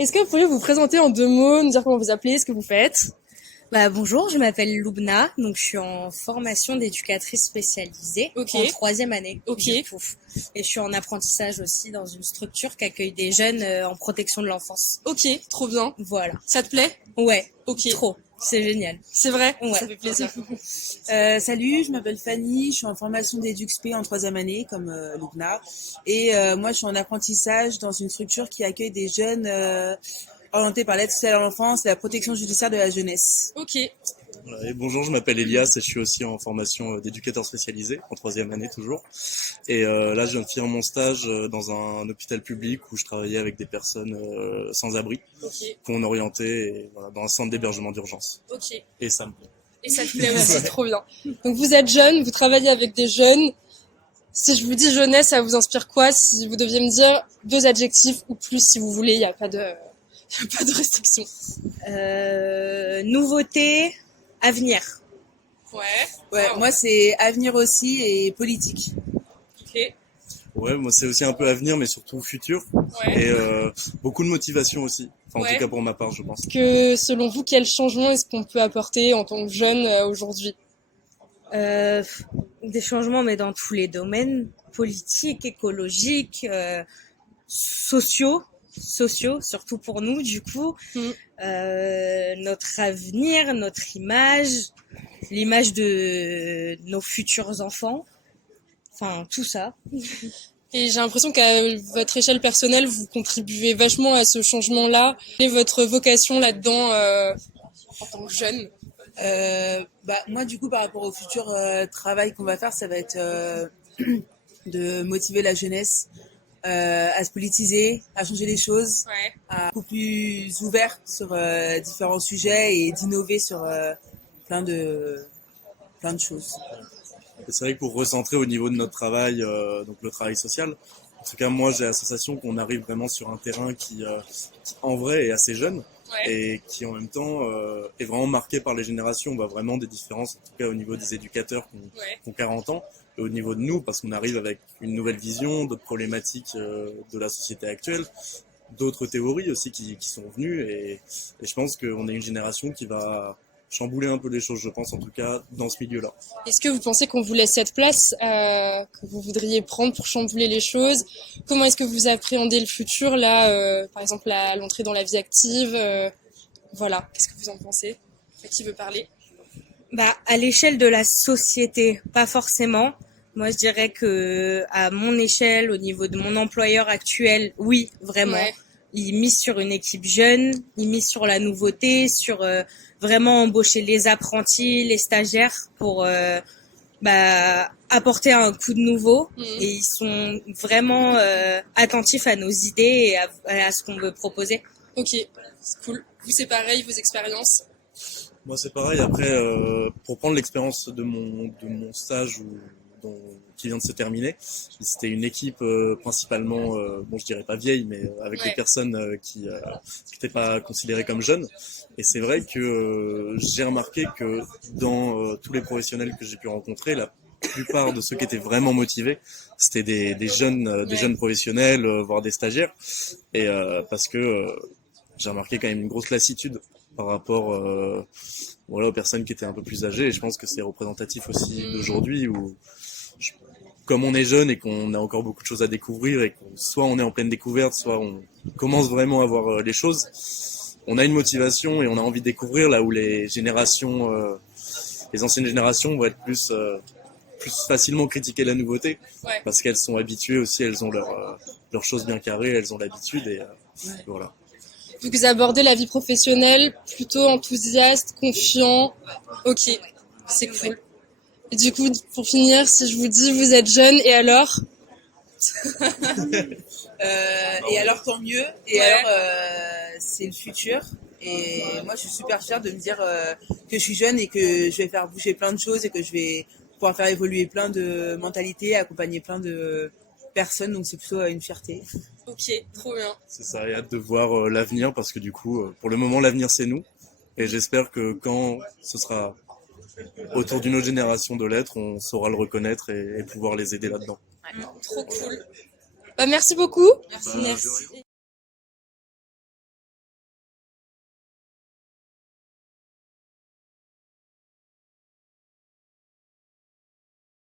Est-ce que vous pourriez vous présenter en 2 mots, nous dire comment vous appelez, ce que vous faites? Bonjour, je m'appelle Loubna, donc je suis en formation d'éducatrice spécialisée Ok. en 3e année. Ok. du coup. Et je suis en apprentissage aussi dans une structure qui accueille des jeunes en protection de l'enfance. Ok, trop bien. Voilà. Ça te plaît? Ouais, Ok. trop. C'est génial. C'est vrai? Ouais. Ça fait plaisir. Salut, je m'appelle Fanny, je suis en formation d'EduxP en 3e année comme Loubna et moi je suis en apprentissage dans une structure qui accueille des jeunes orientés par l'aide sociale à l'enfance et la protection judiciaire de la jeunesse. Ok. Voilà, et bonjour, je m'appelle Elias et je suis aussi en formation d'éducateur spécialisé, en 3e année toujours. Et là, je viens de finir mon stage dans un hôpital public où je travaillais avec des personnes sans abri, Ok. qu'on orientait voilà, dans un centre d'hébergement d'urgence. Ok. Et ça me plaît. Et ça te plaît aussi, trop bien. Donc vous êtes jeune, vous travaillez avec des jeunes. Si je vous dis jeunesse, ça vous inspire quoi? Si vous deviez me dire 2 adjectifs ou plus si vous voulez, il n'y a pas de restriction. Nouveauté, avenir. Ouais. Ouais, moi c'est avenir aussi et politique. Ok. Ouais, moi c'est aussi un peu avenir, mais surtout futur. Ouais. Et beaucoup de motivation aussi. Enfin, en Ouais. tout cas pour ma part, je pense. Que selon vous, quel changement est-ce qu'on peut apporter en tant que jeune aujourd'hui? Des changements, mais dans tous les domaines, politiques, écologiques, sociaux, surtout pour nous, du coup. Notre avenir, notre image, l'image de nos futurs enfants. Enfin, tout ça. Et j'ai l'impression qu'à votre échelle personnelle, vous contribuez vachement à ce changement-là. Quelle est votre vocation là-dedans en tant que jeune? Moi du coup par rapport au futur travail qu'on va faire, ça va être de motiver la jeunesse à se politiser, à changer les choses, Ouais. à être beaucoup plus ouvert sur différents sujets et d'innover sur plein de choses. Et c'est vrai que pour recentrer au niveau de notre travail, donc le travail social, en tout cas moi j'ai la sensation qu'on arrive vraiment sur un terrain qui en vrai est assez jeune. Ouais. Et qui en même temps est vraiment marqué par les générations. On voit vraiment des différences, en tout cas au niveau des éducateurs qui ont 40 ans, et au niveau de nous, parce qu'on arrive avec une nouvelle vision, d'autres problématiques de la société actuelle, d'autres théories aussi qui sont venues, et je pense qu'on est une génération qui va chambouler un peu les choses, je pense, en tout cas, dans ce milieu-là. Est-ce que vous pensez qu'on vous laisse cette place que vous voudriez prendre pour chambouler les choses? Comment est-ce que vous appréhendez le futur, là, par exemple, l'entrée dans la vie active Voilà, qu'est-ce que vous en pensez? Qui veut parler? À l'échelle de la société, pas forcément. Moi, je dirais que à mon échelle, au niveau de mon employeur actuel, oui, vraiment. Ouais. Il mise sur une équipe jeune, il mise sur la nouveauté, sur vraiment embaucher les apprentis, les stagiaires pour apporter un coup de nouveau. Et ils sont vraiment attentifs à nos idées et à ce qu'on veut proposer. Ok, c'est cool. Vous, c'est pareil, vos expériences? Moi, c'est pareil. Après, pour prendre l'expérience de mon stage qui vient de se terminer, c'était une équipe principalement, bon, je dirais pas vieille, mais avec des personnes qui n'étaient pas considérées comme jeunes. Et c'est vrai que j'ai remarqué que dans tous les professionnels que j'ai pu rencontrer, la plupart de ceux qui étaient vraiment motivés, c'était des jeunes professionnels, voire des stagiaires. Et parce que j'ai remarqué quand même une grosse lassitude par rapport aux personnes qui étaient un peu plus âgées, et je pense que c'est représentatif aussi d'aujourd'hui où comme on est jeune et qu'on a encore beaucoup de choses à découvrir et soit on est en pleine découverte, soit on commence vraiment à voir les choses, on a une motivation et on a envie de découvrir, là où les anciennes générations vont être plus facilement critiquer la nouveauté, parce qu'elles sont habituées aussi, elles ont leurs choses bien carrées, elles ont l'habitude, et voilà. Vous abordez la vie professionnelle plutôt enthousiaste, confiant. Ok, c'est cool. Et du coup, pour finir, si je vous dis vous êtes jeune, et alors? Et alors tant mieux. Et alors c'est le futur. Et moi je suis super fière de me dire que je suis jeune et que je vais faire bouger plein de choses et que je vais pouvoir faire évoluer plein de mentalités, accompagner plein de personnes. Donc c'est plutôt une fierté. Ok, trop bien. C'est ça, et hâte de voir l'avenir, parce que du coup, pour le moment, l'avenir c'est nous. Et j'espère que quand ce sera autour d'une autre génération de l'être, on saura le reconnaître et pouvoir les aider là-dedans. Trop cool. Merci beaucoup. Merci.